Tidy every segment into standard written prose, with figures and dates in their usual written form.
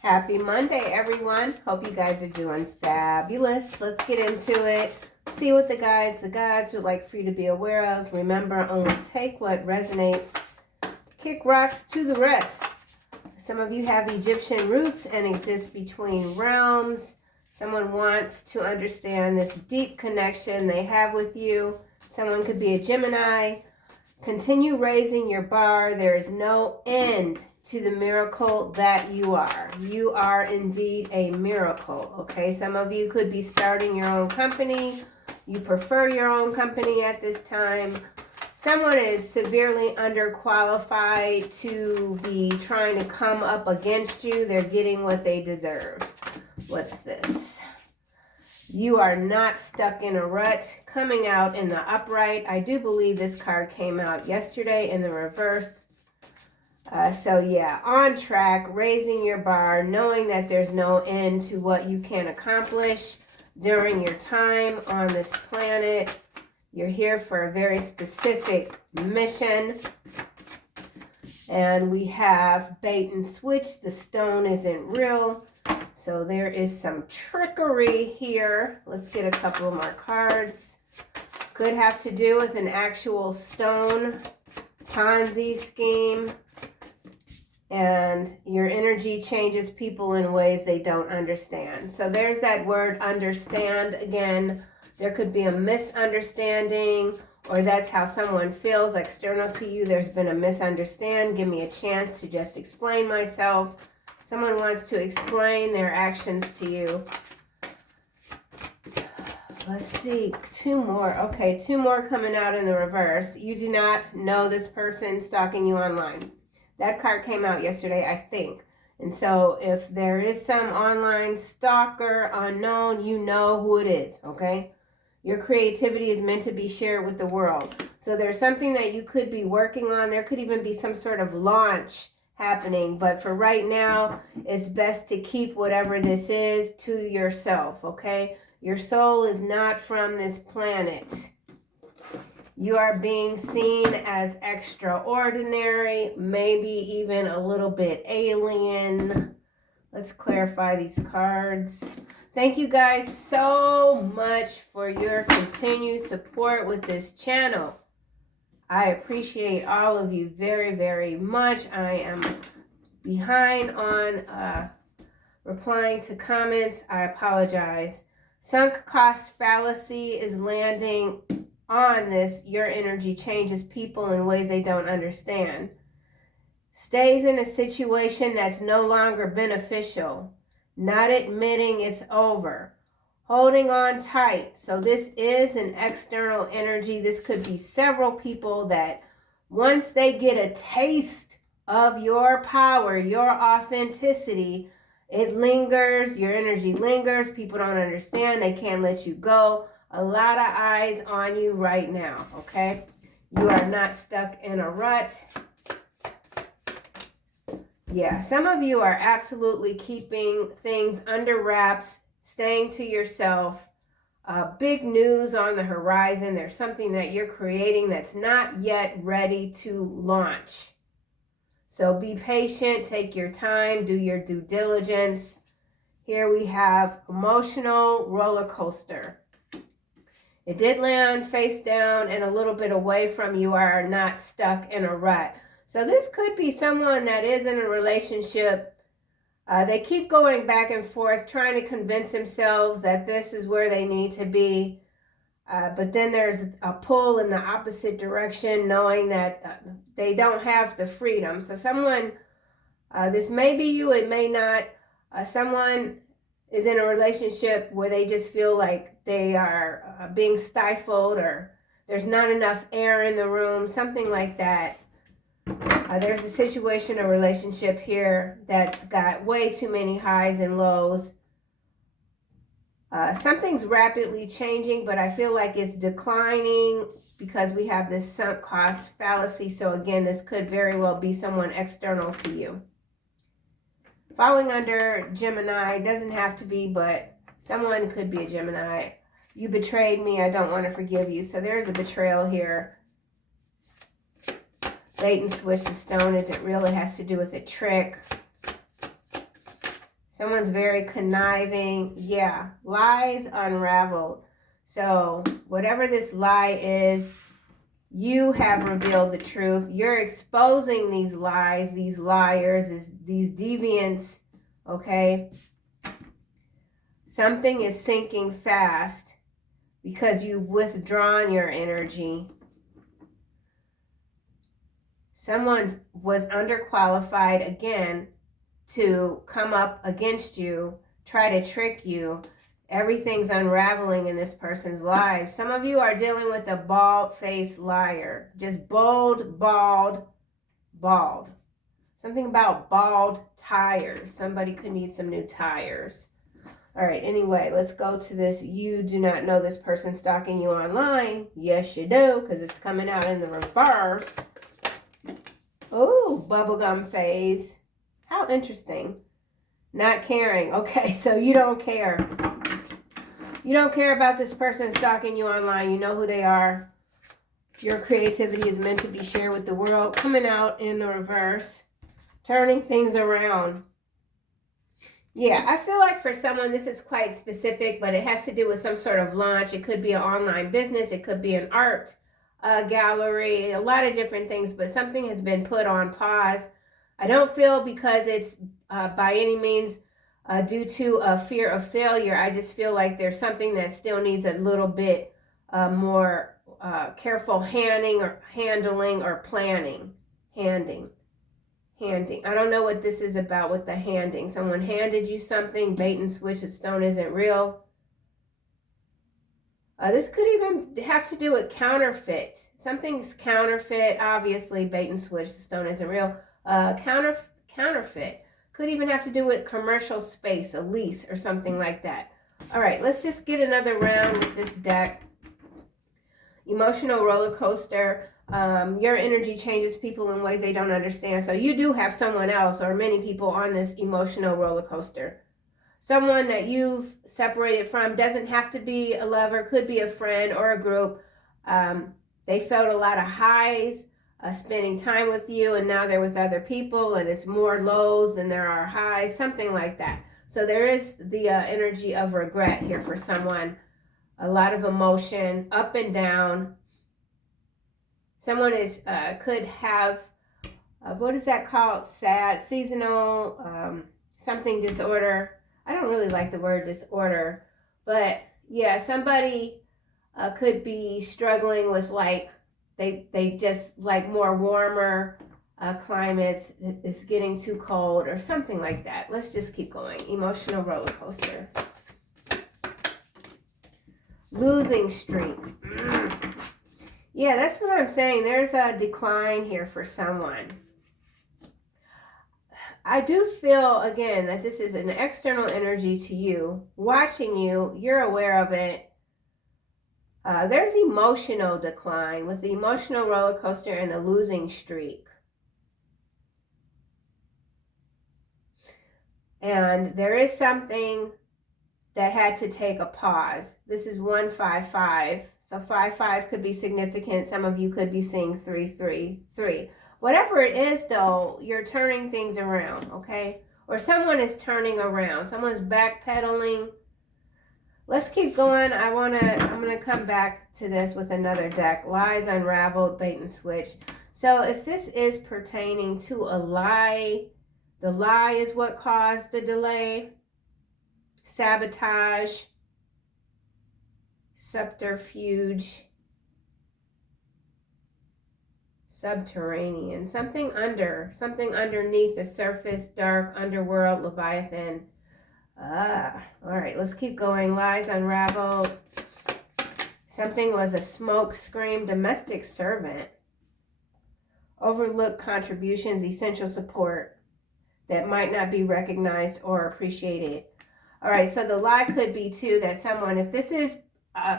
Happy Monday, everyone. Hope you guys are doing fabulous. Let's get into it. See what the gods would like for you to be aware of. Remember, only take what resonates. Kick rocks to the rest. Some of you have Egyptian roots and exist between realms. Someone wants to understand this deep connection they have with you. Someone could be a Gemini. Continue raising your bar. There is no end to the miracle that you are. You are indeed a miracle, okay? Some of you could be starting your own company. You prefer your own company at this time. Someone is severely underqualified to be trying to come up against you. They're getting what they deserve. What's this? You are not stuck in a rut. Coming out in the upright. I do believe this card came out yesterday in the reverse. So yeah, on track, raising your bar, knowing that there's no end to what you can accomplish during your time on this planet. You're here for a very specific mission. And we have bait and switch. The stone isn't real. So there is some trickery here. Let's get a couple more cards. Could have to do with an actual stone Ponzi scheme. And your energy changes people in ways they don't understand. So there's that word understand again. There could be a misunderstanding, or that's how someone feels external to you. There's been a misunderstanding. Give me a chance to just explain myself. Someone wants to explain their actions to you. Let's see, two more. Okay, two more coming out in the reverse. You do not know this person stalking you online. That card came out yesterday, I think. And so if there is some online stalker unknown, you know who it is, okay? Your creativity is meant to be shared with the world. So there's something that you could be working on. There could even be some sort of launch happening. But for right now, it's best to keep whatever this is to yourself, okay? Your soul is not from this planet. You are being seen as extraordinary, maybe even a little bit alien. Let's clarify these cards. Thank you guys so much for your continued support with this channel. I appreciate all of you very, very much. I am behind on replying to comments. I apologize. Sunk cost fallacy is landing on this. Your energy changes people in ways they don't understand. Stays in a situation that's no longer beneficial. Not admitting it's over. Holding on tight. So this is an external energy. This could be several people that once they get a taste of your power, your authenticity, it lingers. Your energy lingers. People don't understand. They can't let you go. A lot of eyes on you right now, okay? You are not stuck in a rut. Yeah, some of you are absolutely keeping things under wraps, staying to yourself. Big news on the horizon. There's something that you're creating that's not yet ready to launch. So be patient, take your time, do your due diligence. Here we have emotional roller coaster. It did land face down and a little bit away from you. Are not stuck in a rut. So this could be someone that is in a relationship. They keep going back and forth, trying to convince themselves that this is where they need to be. But then there's a pull in the opposite direction, knowing that they don't have the freedom. So someone, this may be you, it may not. Someone is in a relationship where they just feel like they are being stifled, or there's not enough air in the room, something like that. There's a situation, a relationship here that's got way too many highs and lows. Something's rapidly changing, but I feel like it's declining because we have this sunk cost fallacy. So again, this could very well be someone external to you. Falling under Gemini, doesn't have to be, but someone could be a Gemini. You betrayed me, I don't want to forgive you. So there's a betrayal here. Bait and switch, the stone isn't real. It has to do with a trick. Someone's very conniving. Yeah, lies unraveled. So whatever this lie is, you have revealed the truth. You're exposing these lies, these liars, these deviants, okay? Something is sinking fast because you've withdrawn your energy. Someone was underqualified again to come up against you, try to trick you. Everything's unraveling in this person's life. Some of you are dealing with a bald-faced liar. Just bold, bald, bald. Something about bald tires. Somebody could need some new tires. All right, anyway, let's go to this. You do not know this person stalking you online. Yes, you do, because it's coming out in the reverse. Ooh, bubblegum phase. How interesting. Not caring. Okay, so you don't care. You don't care about this person stalking you online. You know who they are. Your creativity is meant to be shared with the world. Coming out in the reverse. Turning things around. Yeah, I feel like for someone, this is quite specific, but it has to do with some sort of launch. It could be an online business. It could be an art gallery. A lot of different things, but something has been put on pause. I don't feel because it's by any means due to a fear of failure. I just feel like there's something that still needs a little bit more careful handling or planning. Handing. I don't know what this is about with the handing. Someone handed you something, bait and switch, the stone isn't real. This could even have to do with counterfeit. Something's counterfeit, obviously, bait and switch, the stone isn't real. Counterfeit. Could even have to do with commercial space, a lease or something like that. All right, let's just get another round with this deck. Emotional roller coaster. Your energy changes people in ways they don't understand. So you do have someone else or many people on this emotional roller coaster. Someone that you've separated from, doesn't have to be a lover, could be a friend or a group. They felt a lot of highs spending time with you, and now they're with other people, and it's more lows than there are highs, something like that. So there is the energy of regret here for someone. A lot of emotion, up and down. Someone is could have, what is that called? Sad, seasonal, something disorder. I don't really like the word disorder, but yeah, somebody could be struggling with like, they just like more warmer climates. It's getting too cold or something like that. Let's just keep going. Emotional roller coaster. Losing streak. Yeah, that's what I'm saying. There's a decline here for someone. I do feel, again, that this is an external energy to you, watching you. You're aware of it. There's emotional decline with the emotional roller coaster and the losing streak. And there is something that had to take a pause. This is 155. So 5-5 could be significant. Some of you could be seeing 3-3-3. Whatever it is, though, you're turning things around, okay? Or someone is turning around. Someone's backpedaling. Let's keep going. I'm gonna come back to this with another deck. Lies unraveled, bait and switch. So if this is pertaining to a lie, the lie is what caused the delay. Sabotage, subterfuge, subterranean, something underneath the surface, dark, underworld, Leviathan. All right, let's keep going. Lies unraveled. Something was a smoke screen, domestic servant. Overlooked contributions, essential support that might not be recognized or appreciated. All right, so the lie could be too that someone, if this is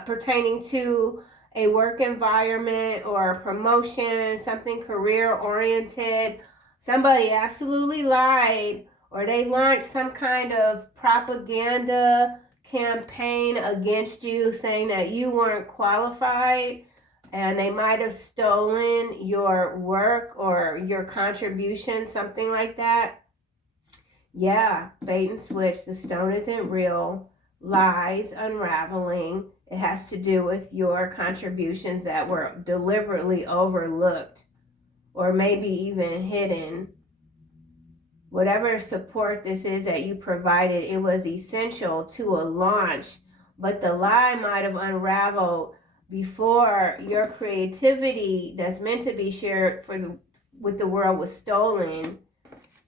pertaining to a work environment or a promotion, something career oriented, somebody absolutely lied, or they launched some kind of propaganda campaign against you saying that you weren't qualified, and they might have stolen your work or your contribution, something like that. Yeah, bait and switch. The stone isn't real. Lies unraveling. It has to do with your contributions that were deliberately overlooked or maybe even hidden. Whatever support this is that you provided, it was essential to a launch, but the lie might have unraveled before your creativity that's meant to be shared with the world was stolen,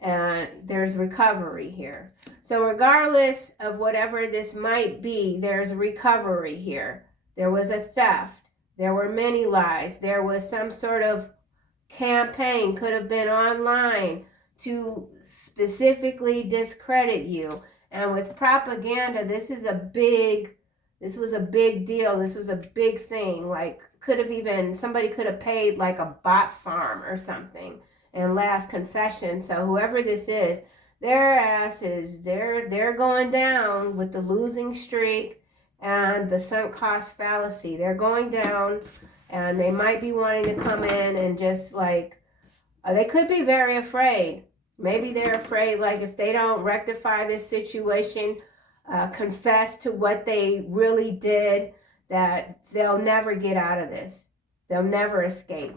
and there's recovery here. So regardless of whatever this might be, there's recovery here. There was a theft. There were many lies. There was some sort of campaign, could have been online, to specifically discredit you. And with propaganda, this was a big deal. This was a big thing. Like, somebody could have paid like a bot farm or something. And last confession. So whoever this is, their asses, they're going down with the losing streak and the sunk cost fallacy. They're going down, and they might be wanting to come in and just like, they could be very afraid. Maybe they're afraid, like, if they don't rectify this situation, confess to what they really did, that they'll never get out of this. They'll never escape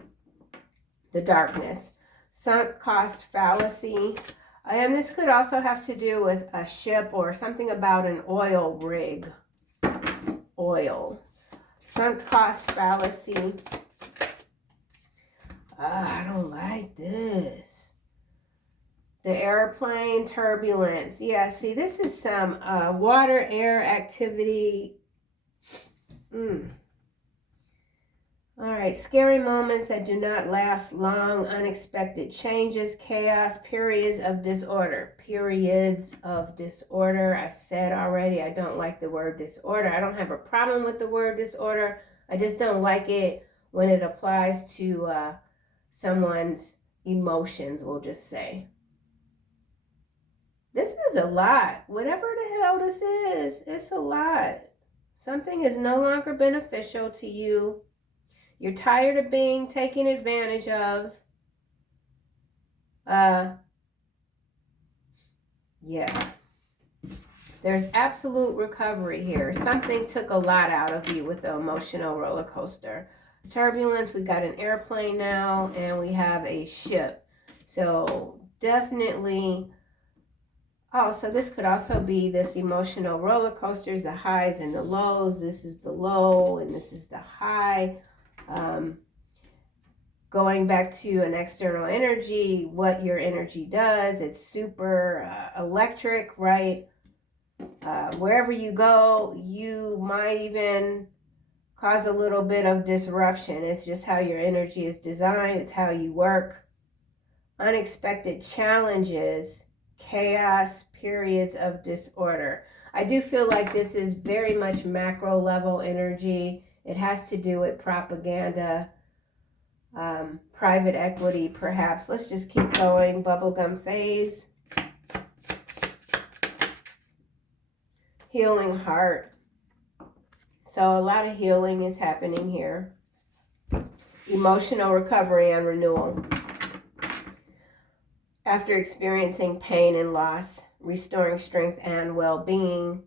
the darkness. Sunk cost fallacy. And this could also have to do with a ship or something about an oil rig. Oil. Sunk cost fallacy. I don't like this. The airplane turbulence. Yeah, see, this is some water, air activity. All right, scary moments that do not last long, unexpected changes, chaos, periods of disorder. Periods of disorder. I said already, I don't like the word disorder. I don't have a problem with the word disorder. I just don't like it when it applies to someone's emotions, we'll just say. This is a lot. Whatever the hell this is, it's a lot. Something is no longer beneficial to you. You're tired of being taken advantage of. Yeah. There's absolute recovery here. Something took a lot out of you with the emotional roller coaster. Turbulence, we got an airplane now, and we have a ship. So definitely, so this could also be this emotional roller coasters, the highs and the lows. This is the low and this is the high. Going back to an external energy, what your energy does, it's super electric, right? Wherever you go, you might even cause a little bit of disruption. It's just how your energy is designed. It's how you work. Unexpected challenges, chaos, periods of disorder. I do feel like this is very much macro level energy. It has to do with propaganda, private equity, perhaps. Let's just keep going. Bubblegum phase. Healing heart. So a lot of healing is happening here. Emotional recovery and renewal. After experiencing pain and loss, restoring strength and well-being,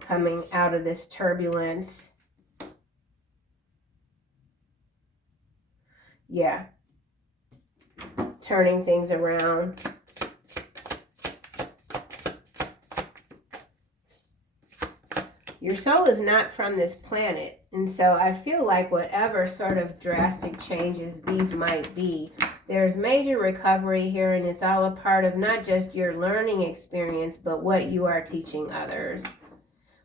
coming out of this turbulence. Yeah. Turning things around. Your soul is not from this planet. And so I feel like whatever sort of drastic changes these might be, there's major recovery here, and it's all a part of not just your learning experience, but what you are teaching others,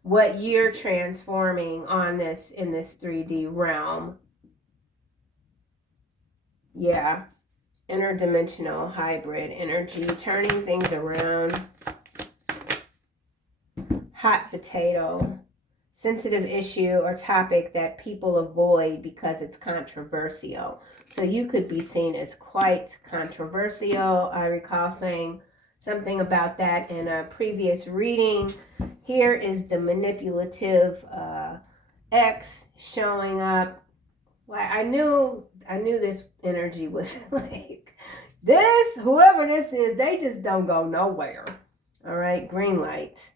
what you're transforming in this 3D realm. Yeah. Interdimensional hybrid energy, turning things around. Hot potato. Sensitive issue or topic that people avoid because it's controversial. So you could be seen as quite controversial. I recall saying something about that in a previous reading. Here is the manipulative X showing up. Well, I knew this energy was like, whoever this is, they just don't go nowhere. All right, green light.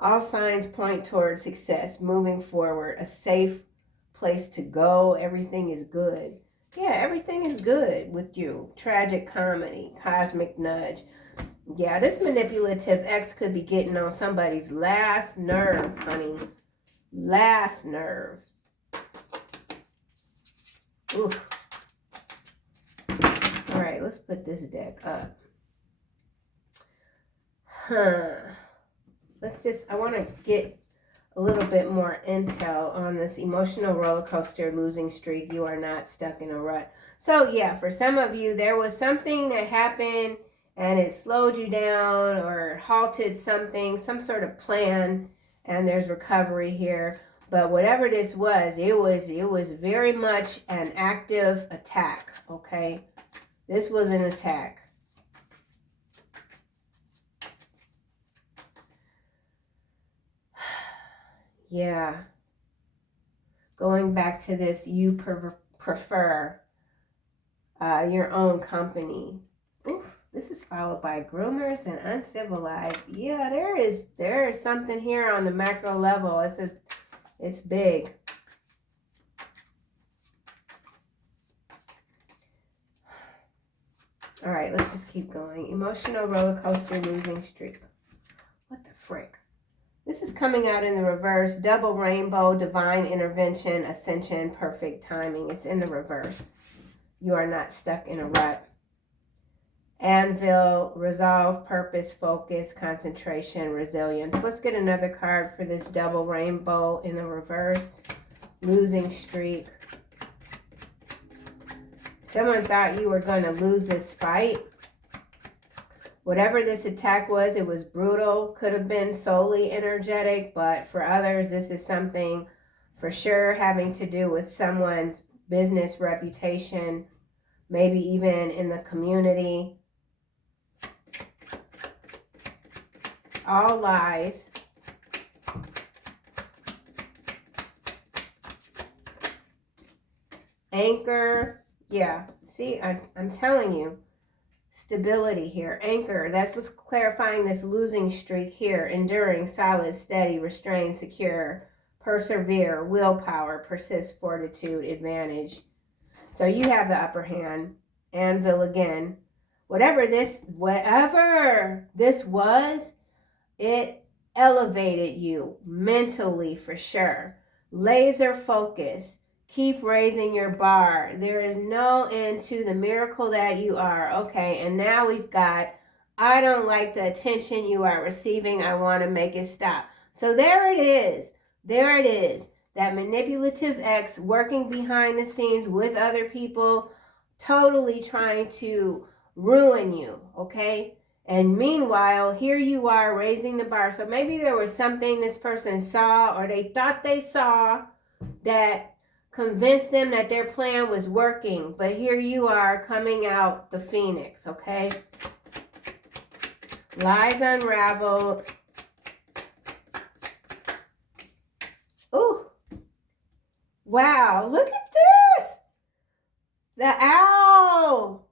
All signs point toward success, moving forward, a safe place to go. Everything is good. Yeah, everything is good with you. Tragic comedy, cosmic nudge. Yeah, this manipulative ex could be getting on somebody's last nerve, honey. Last nerve. Oof. All right, let's put this deck up. I want to get a little bit more intel on this emotional roller coaster losing streak. You are not stuck in a rut. So yeah, for some of you, there was something that happened and it slowed you down or halted something, some sort of plan, and there's recovery here. But whatever this was, it was very much an active attack, okay? This was an attack. Yeah. Going back to this, you prefer your own company. Oof, this is followed by groomers and uncivilized. Yeah, there is something here on the macro level. It's big. All right, let's just keep going. Emotional roller coaster losing streak. What the frick? This is coming out in the reverse. Double rainbow, divine intervention, ascension, perfect timing. It's in the reverse. You are not stuck in a rut. Anvil, resolve, purpose, focus, concentration, resilience. Let's get another card for this double rainbow in the reverse. Losing streak. Someone thought you were going to lose this fight. Whatever this attack was, it was brutal. Could have been solely energetic, but for others, this is something for sure having to do with someone's business reputation, maybe even in the community. All lies. Anchor. Yeah, see, I'm telling you. Stability here. Anchor. That's what's clarifying this losing streak here. Enduring, solid, steady, restrained, secure, persevere, willpower, persist, fortitude, advantage. So you have the upper hand. Anvil again. Whatever this was, it elevated you mentally for sure. Laser focus. Keep raising your bar. There is no end to the miracle that you are. Okay, and now we've got, I don't like the attention you are receiving. I want to make it stop. So there it is. There it is. That manipulative ex working behind the scenes with other people, totally trying to ruin you, okay? And meanwhile, here you are raising the bar. So maybe there was something this person saw or they thought they saw that convinced them that their plan was working. But here you are coming out the phoenix, okay? Lies unraveled. Ooh. Wow, look at this. The owl.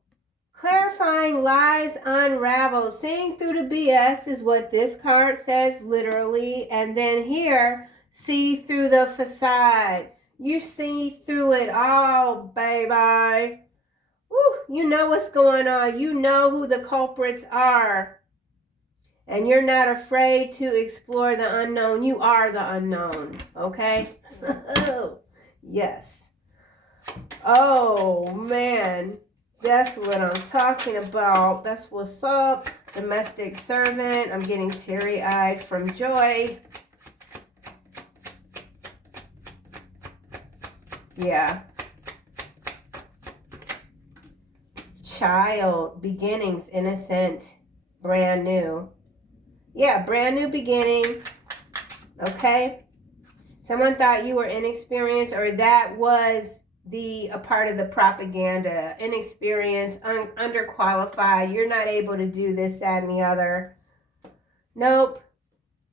Clarifying lies unraveled. Seeing through the BS is what this card says literally. And then here, see through the facade. You see through it all, baby. Woo, you know what's going on. You know who the culprits are. And you're not afraid to explore the unknown. You are the unknown, okay? Yes. Oh, man. That's what I'm talking about. That's what's up. Domestic servant. I'm getting teary-eyed from joy. Yeah. Child, beginnings, innocent, brand new. Yeah, brand new beginning. Okay. Someone thought you were inexperienced, or that was a part of the propaganda. Inexperienced, underqualified. You're not able to do this, that, and the other. Nope.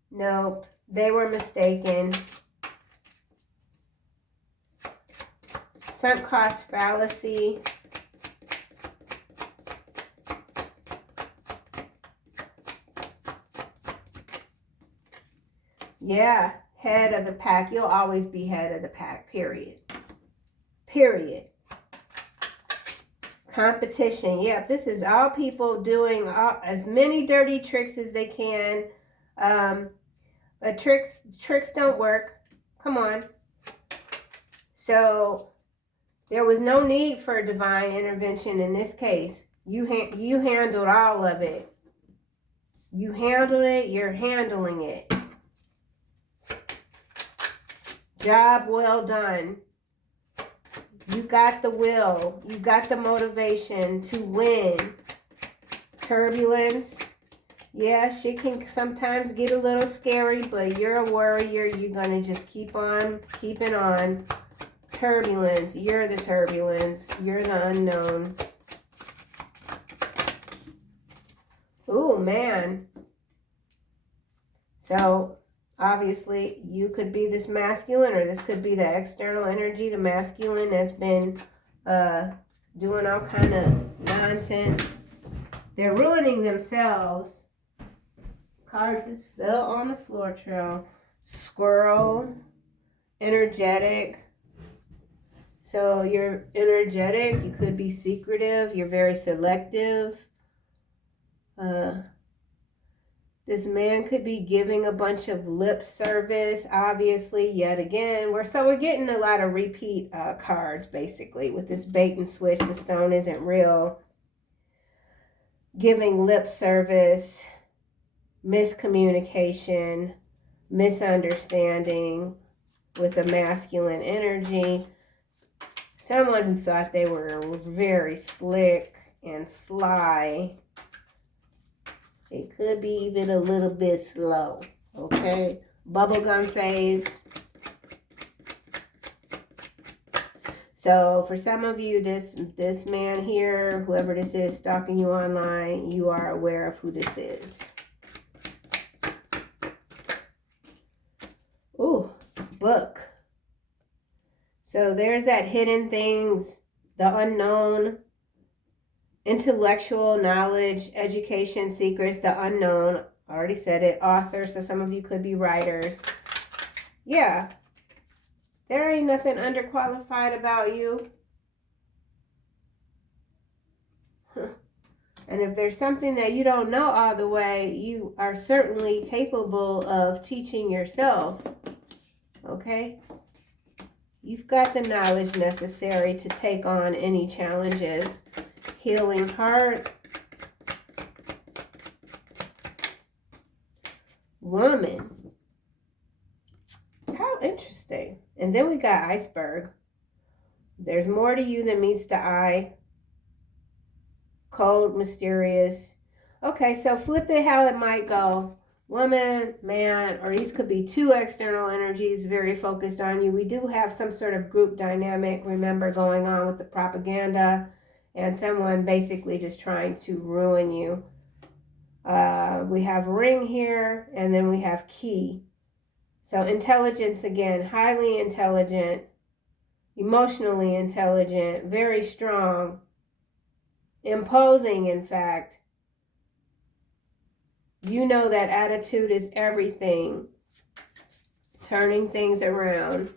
Nope. They were mistaken. Sunk cost fallacy. Yeah, head of the pack. You'll always be head of the pack, period. Period. Competition. Yep, this is all people doing as many dirty tricks as they can. But tricks don't work. Come on. So there was no need for divine intervention in this case. You handled all of it. You handled it. You're handling it. Job well done. You got the will. You got the motivation to win. Turbulence. Yeah, she can sometimes get a little scary, but you're a warrior. You're going to just keep on keeping on. Turbulence. You're the turbulence. You're the unknown. Ooh, man. So, obviously, you could be this masculine, or this could be the external energy. The masculine has been doing all kind of nonsense. They're ruining themselves. Card just fell on the floor trail. Squirrel. Energetic. So you're energetic. You could be secretive. You're very selective. This man could be giving a bunch of lip service, obviously, yet again. We're getting a lot of repeat cards, basically, with this bait and switch. The stone isn't real. Giving lip service, miscommunication, misunderstanding with a masculine energy. Someone who thought they were very slick and sly. It could be even a little bit slow, okay? Bubblegum phase. So for some of you, this man here, whoever this is stalking you online, you are aware of who this is. Ooh, book. So there's that hidden things, the unknown, intellectual knowledge, education, secrets, the unknown. I already said it. Author, so some of you could be writers. Yeah. There ain't nothing underqualified about you. And if there's something that you don't know all the way, you are certainly capable of teaching yourself. Okay? You've got the knowledge necessary to take on any challenges. Healing heart. Woman. How interesting. And then we got iceberg. There's more to you than meets the eye. Cold, mysterious. Okay, so flip it how it might go. Woman, man, or these could be two external energies very focused on you. We do have some sort of group dynamic, remember, going on with the propaganda and someone basically just trying to ruin you. We have ring here, and then we have key. So intelligence again, highly intelligent, emotionally intelligent, very strong, imposing, in fact. You know that attitude is everything. Turning things around.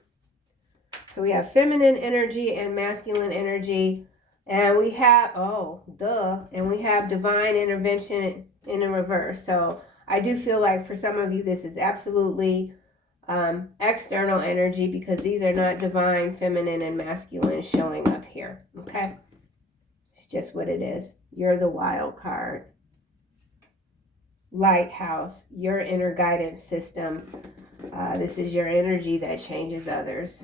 So we have feminine energy and masculine energy. And we have, and we have divine intervention in the reverse. So I do feel like for some of you, this is absolutely external energy, because these are not divine, feminine, and masculine showing up here. Okay? It's just what it is. You're the wild card. Lighthouse, your inner guidance system. This is your energy that changes others.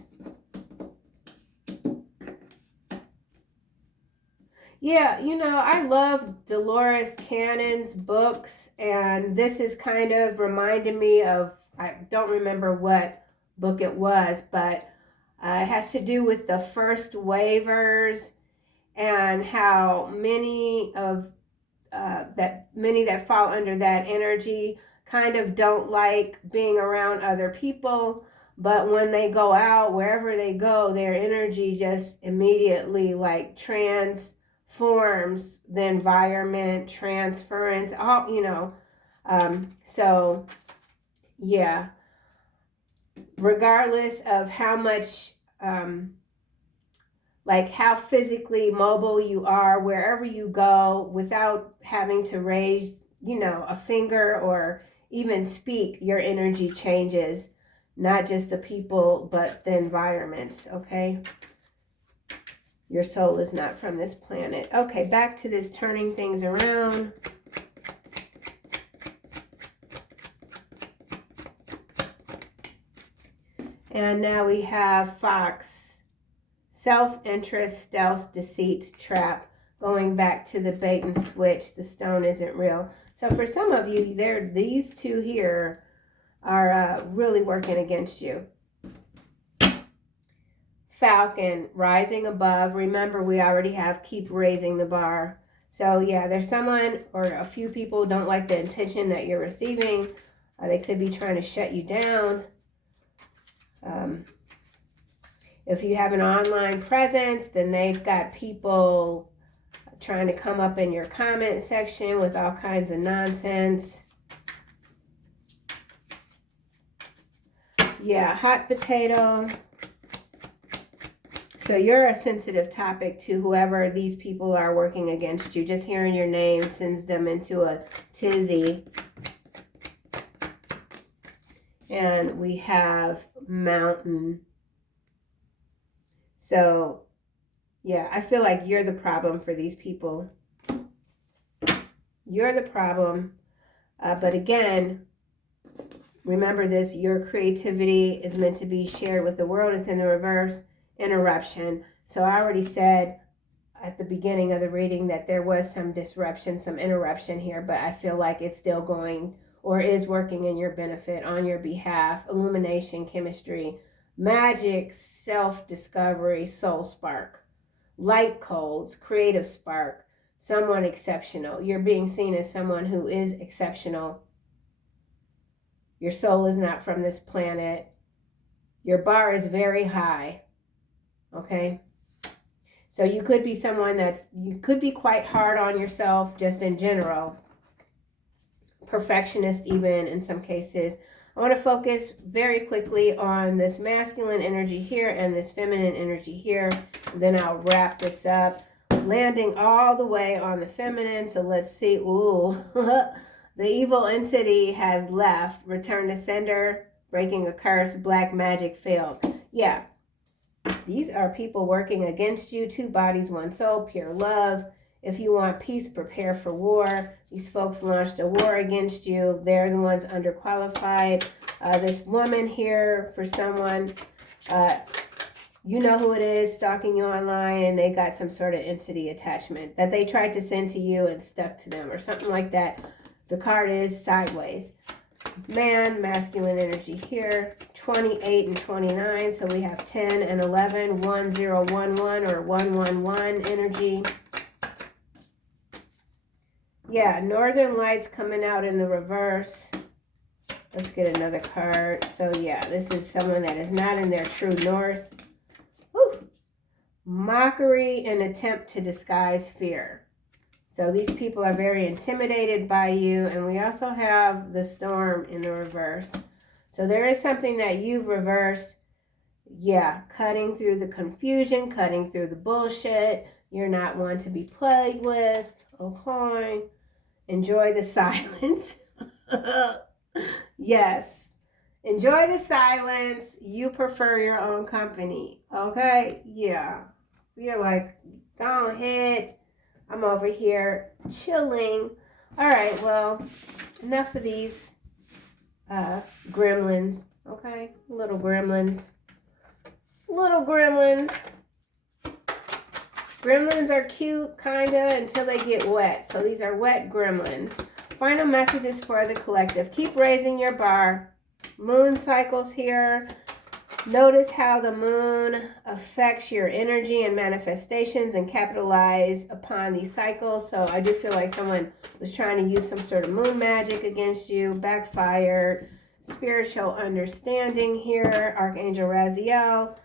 Yeah, you know, I love Dolores Cannon's books, and this is kind of reminded me of, I don't remember what book it was, but it has to do with the first waivers and how many that fall under that energy kind of don't like being around other people, but when they go out, wherever they go, their energy just immediately like transforms the environment, transference, all, you know. So yeah, regardless of how much, like how physically mobile you are, wherever you go, without having to raise, you know, a finger or even speak, your energy changes. Not just the people, but the environments, okay? Your soul is not from this planet. Okay, back to this turning things around. And now we have Fox. Self-interest, stealth, deceit, trap. Going back to the bait and switch, the stone isn't real. So for some of you, these two here are really working against you. Falcon, rising above. Remember, we already have keep raising the bar. So yeah, there's someone or a few people who don't like the attention that you're receiving. They could be trying to shut you down. If you have an online presence, then they've got people trying to come up in your comment section with all kinds of nonsense. Yeah, hot potato. So you're a sensitive topic to whoever these people are working against you. Just hearing your name sends them into a tizzy. And we have mountain. So, yeah, I feel like you're the problem for these people. You're the problem. But again, remember this, your creativity is meant to be shared with the world. It's in the reverse. Interruption. So I already said at the beginning of the reading that there was some disruption, some interruption here, but I feel like it's still going or is working in your benefit, on your behalf. Illumination, chemistry, magic, self-discovery, soul spark, light codes, creative spark, someone exceptional. You're being seen as someone who is exceptional. Your soul is not from this planet. Your bar is very high. Okay, so you could be someone you could be quite hard on yourself just in general. Perfectionist even in some cases. I want to focus very quickly on this masculine energy here and this feminine energy here. And then I'll wrap this up, landing all the way on the feminine. So let's see. Ooh, the evil entity has left. Return to sender, breaking a curse, black magic failed. Yeah. These are people working against you. Two bodies, one soul, pure love. If you want peace, prepare for war. These folks launched a war against you. They're the ones underqualified. This woman here, for someone, you know who it is, stalking you online, and they got some sort of entity attachment that they tried to send to you and stuck to them or something like that. The card is sideways. Man, masculine energy here, 28 and 29. So we have 10 and 11, 1011 or 111 energy. Yeah, Northern Lights coming out in the reverse. Let's get another card. So yeah, this is someone that is not in their true north. Woo! Mockery and attempt to disguise fear. So these people are very intimidated by you. And we also have the storm in the reverse. So there is something that you've reversed. Yeah, cutting through the confusion, cutting through the bullshit. You're not one to be played with. Okay. Enjoy the silence. Yes. Enjoy the silence. You prefer your own company. Okay? Yeah. You're like, go ahead. I'm over here chilling. All right, well, enough of these gremlins, okay? Little gremlins. Little gremlins. Gremlins are cute, kind of, until they get wet. So these are wet gremlins. Final messages for the collective. Keep raising your bar. Moon cycles here. Notice how the moon affects your energy and manifestations and capitalize upon these cycles. So I do feel like someone was trying to use some sort of moon magic against you, backfired. Spiritual understanding here, Archangel Raziel.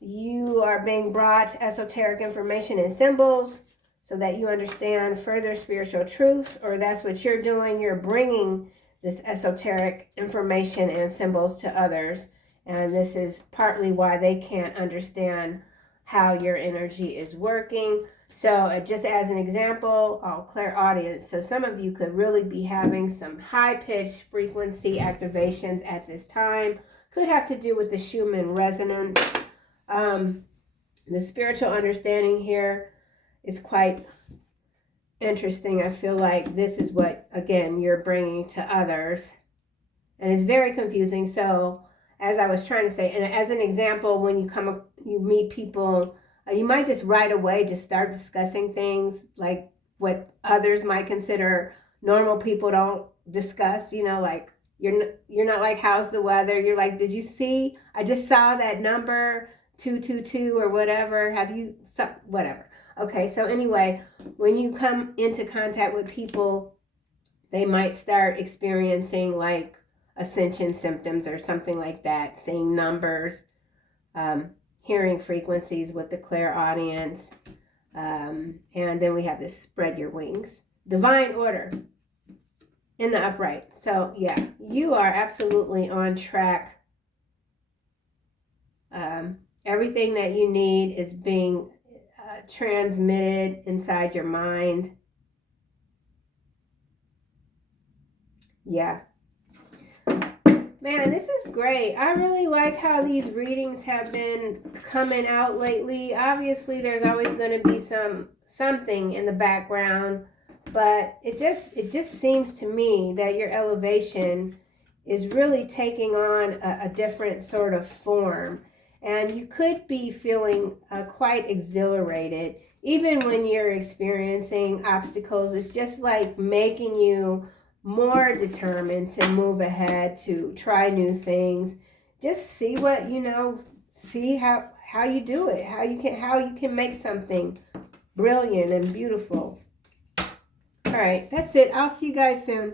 You are being brought esoteric information and symbols so that you understand further spiritual truths, or that's what you're doing. You're bringing this esoteric information and symbols to others. And this is partly why they can't understand how your energy is working. So just as an example, clairaudience. So some of you could really be having some high-pitched frequency activations at this time. Could have to do with the Schumann resonance. The spiritual understanding here is quite interesting. I feel like this is what, again, you're bringing to others. And it's very confusing. So as I was trying to say, and as an example, when you meet people, you might just right away just start discussing things like what others might consider normal people don't discuss, like you're not like, how's the weather? You're like, did you see? I just saw that number 222 or whatever. Have you, whatever. Okay, so anyway, when you come into contact with people, they might start experiencing like ascension symptoms or something like that, seeing numbers, hearing frequencies with the clairaudience, and then we have this spread your wings, divine order in the upright. So yeah, you are absolutely on track. Everything that you need is being transmitted inside your mind. Yeah. Man, this is great. I really like how these readings have been coming out lately. Obviously, there's always going to be something in the background, but it just seems to me that your elevation is really taking on a different sort of form. And you could be feeling quite exhilarated. Even when you're experiencing obstacles, it's just like making you more determined to move ahead, to try new things. Just see what, see how you do it, how you can make something brilliant and beautiful. All right, that's it. I'll see you guys soon.